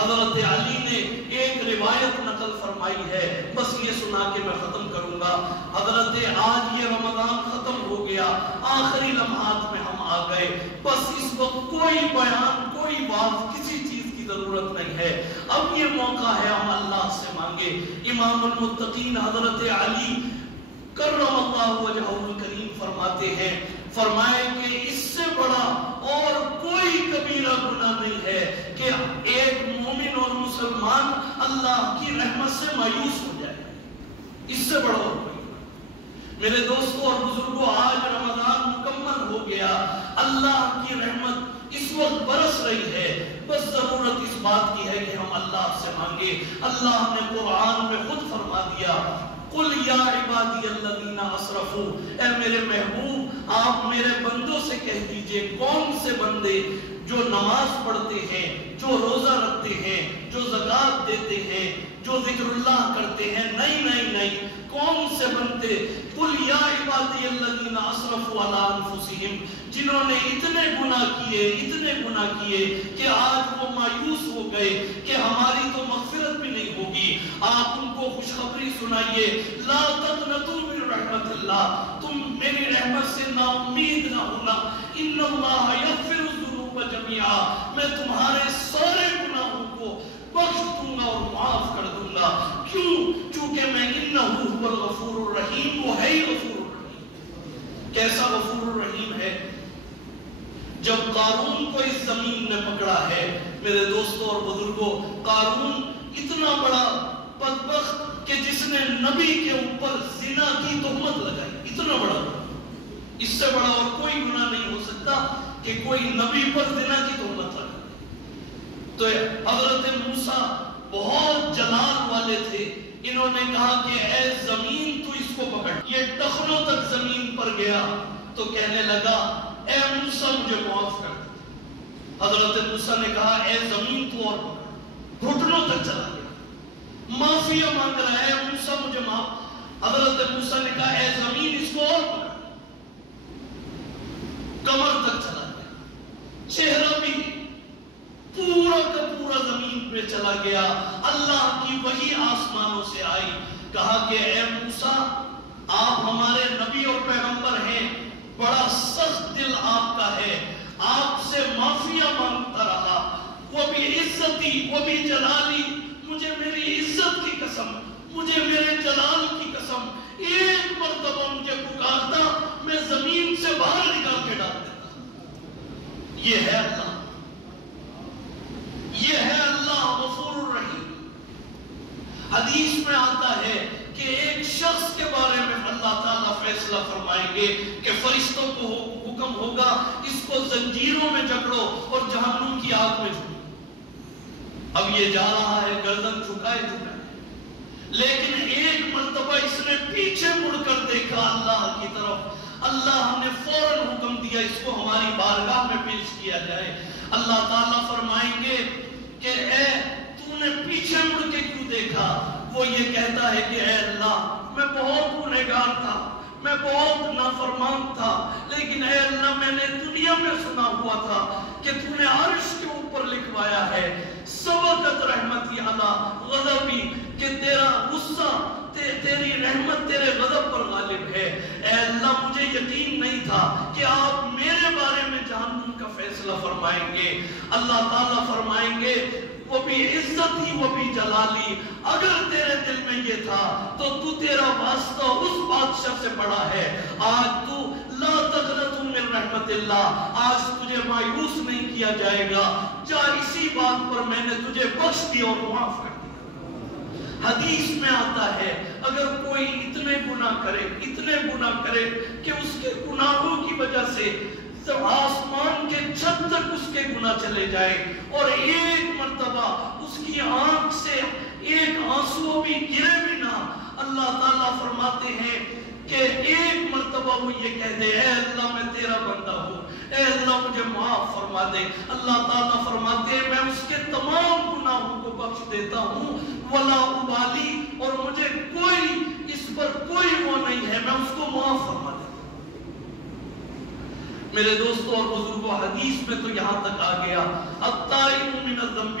حضرت علی نے ایک روایت نقل فرمائی ہے، بس یہ سنا کے میں ختم کروں گا۔ حضرت آج یہ رمضان ختم ہو گیا، آخری لمحات میں ہم آ گئے، بس اس وقت کوئی بیان، کوئی بات، کسی چیز کی ضرورت نہیں ہے۔ اب یہ موقع ہے ہم اللہ سے مانگے۔ امام المتقین حضرت علی کرم اللہ وجہہ الکریم فرماتے ہیں، فرمائے کہ اس سے بڑا اور کوئی کبیرہ گناہ نہیں ہے کہ ایک مومن اور مسلمان اللہ کی رحمت سے مایوس ہو جائے، اس سے بڑا اور کوئی گناہ۔ میرے دوستوں اور بزرگوں، آج رمضان مکمل ہو گیا، اللہ کی رحمت اس وقت برس رہی ہے، بس ضرورت اس بات کی ہے کہ ہم اللہ سے مانگے۔ اللہ نے قرآن میں خود فرما دیا، قل یا عبادی الذین اسرفوا، اے میرے محبوب آپ میرے بندوں سے کہہ دیجئے، کون سے بندے جو نماز پڑھتے ہیں، جو روزہ رکھتے ہیں، جو زکوٰۃ دیتے ہیں، جو ذکر اللہ کرتے ہیں، نہیں، کون سے بندے، قل یا عبادی الذین اسرفوا علی انفسہم، جنہوں نے اتنے گناہ کیے کہ آج وہ مایوس ہو گئے کہ ہماری تو مغفرت بھی نہیں ہوگی۔ آپ ان کو خوشخبری سنائیے، لا تقنطوا من رحمت اللہ، تم میری رحمت سے نا امید نہ ہونا، ان اللہ یغفر الذنوب جميعا، میں تمہارے سارے گناہوں کو بخش دوں گا اور معاف کر دوں گا۔ کیوں؟ چونکہ میں انہ هو الغفور الرحیم، وہ ہے غفور الرحیم۔ کیسا غفور الرحیم ہے؟ جب قارون کو اس زمین نے پکڑا ہے، میرے دوستوں اور بزرگوں، قارون اتنا بڑا بدبخت کہ جس نے نبی کے اوپر زنا کی تہمت لگائی، اتنا بڑا، اس سے بڑا اور کوئی گناہ نہیں ہو سکتا کہ کوئی نبی پر زنا کی تہمت لگائے۔ تو حضرت موسیٰ بہت جلال والے تھے، انہوں نے کہا کہ اے زمین تو اس کو پکڑ، یہ ٹخنوں تک زمین پر گیا تو کہنے لگا اے موسیٰ مجھے معاف کر دے۔ حضرت موسیٰ نے کہا اے زمین تو اور پکڑ، گھٹنوں تک چلا گیا، معافی مانگ رہا ہے، اے موسیٰ مجھے معاف۔ حضرت موسیٰ نے کہا اے زمین اس کو اور پکڑ، کمر تک چلا گیا، چہرہ بھی پورا کا پورا زمین پہ چلا گیا۔ اللہ کی وحی آسمانوں سے آئی، کہا کہ اے موسیٰ آپ ہمارے نبی اور پیغمبر ہیں، بڑا سخت دل آپ کا ہے، آپ سے معافیہ مانگتا رہا، وہ بھی عزتی، وہ بھی جلالی، مجھے میری عزت کی قسم، مجھے میرے جلال کی قسم، ایک مرتبہ مجھے پکارتا میں زمین سے باہر نکال کے ڈال دیتا۔ یہ ہے اللہ، یہ ہے اللہ غفور الرحیم۔ حدیث میں آتا ہے کہ ایک شخص کے بارے میں اللہ تعالیٰ فیصلہ فرمائیں گے کہ فرشتوں کو حکم ہوگا اس کو زنجیروں میں جکڑو اور جہنم کی آگ میں جھکو۔ اب یہ جا رہا ہے گردن جھکائے، لیکن ایک مرتبہ اس نے پیچھے مڑ کر دیکھا اللہ کی طرف، اللہ نے فوراً حکم دیا اس کو ہماری بارگاہ میں پیش کیا جائے۔ اللہ تعالیٰ فرمائیں گے کہ اے تو نے پیچھے مڑ کے کیوں دیکھا؟ وہ یہ کہتا ہے کہ اے اللہ میں بہت گنہگار تھا، میں بہت نافرمان تھا، لیکن اے اللہ میں نے دنیا میں سنا ہوا تھا کہ تو نے عرش کے اوپر لکھوایا ہے سبقت رحمتی علی غضبی، کہ تیرا غصہ، تیری رحمت تیرے غضب پر غالب ہے۔ اے اللہ مجھے یقین نہیں تھا کہ آپ میرے بارے میں جہنم کا فیصلہ فرمائیں گے۔ اللہ تعالیٰ فرمائیں گے وہ بھی عزت ہی وہ بھی جلالی، اگر تیرے دل میں یہ تھا تو تو تیرا واسطہ اس بادشاہ سے بڑا ہے۔ آج تو لا تقنطوا من رحمت اللہ، آج تجھے مایوس نہیں کیا جائے گا، جا اسی بات پر میں نے تجھے بخش دیا اور معاف کر دیا۔ حدیث میں آتا ہے اگر کوئی اتنے گناہ کرے کہ اس کے گناہوں کی وجہ سے آسمان کے چھت تک اس کے گناہ چلے جائے اور ایک مرتبہ اس کی آنکھ سے ایک آنسو بھی گرے بھی نہ، اللہ تعالیٰ فرماتے ہیں کہ ایک مرتبہ وہ یہ کہہ دے اے اللہ میں تیرا بندہ ہوں، اے اللہ مجھے معاف فرما دے، اللہ تعالیٰ فرماتے ہیں میں اس کے تمام گناہوں کو بخش دیتا ہوں، ولا ابالی، اور مجھے کوئی اس پر کوئی وہ نہیں ہے، میں اس کو معاف فرما دیتا ہوں۔ میرے دوستوں اور بزرگوں، حدیث میں تو یہاں تک آ گیا الطائب من الذنب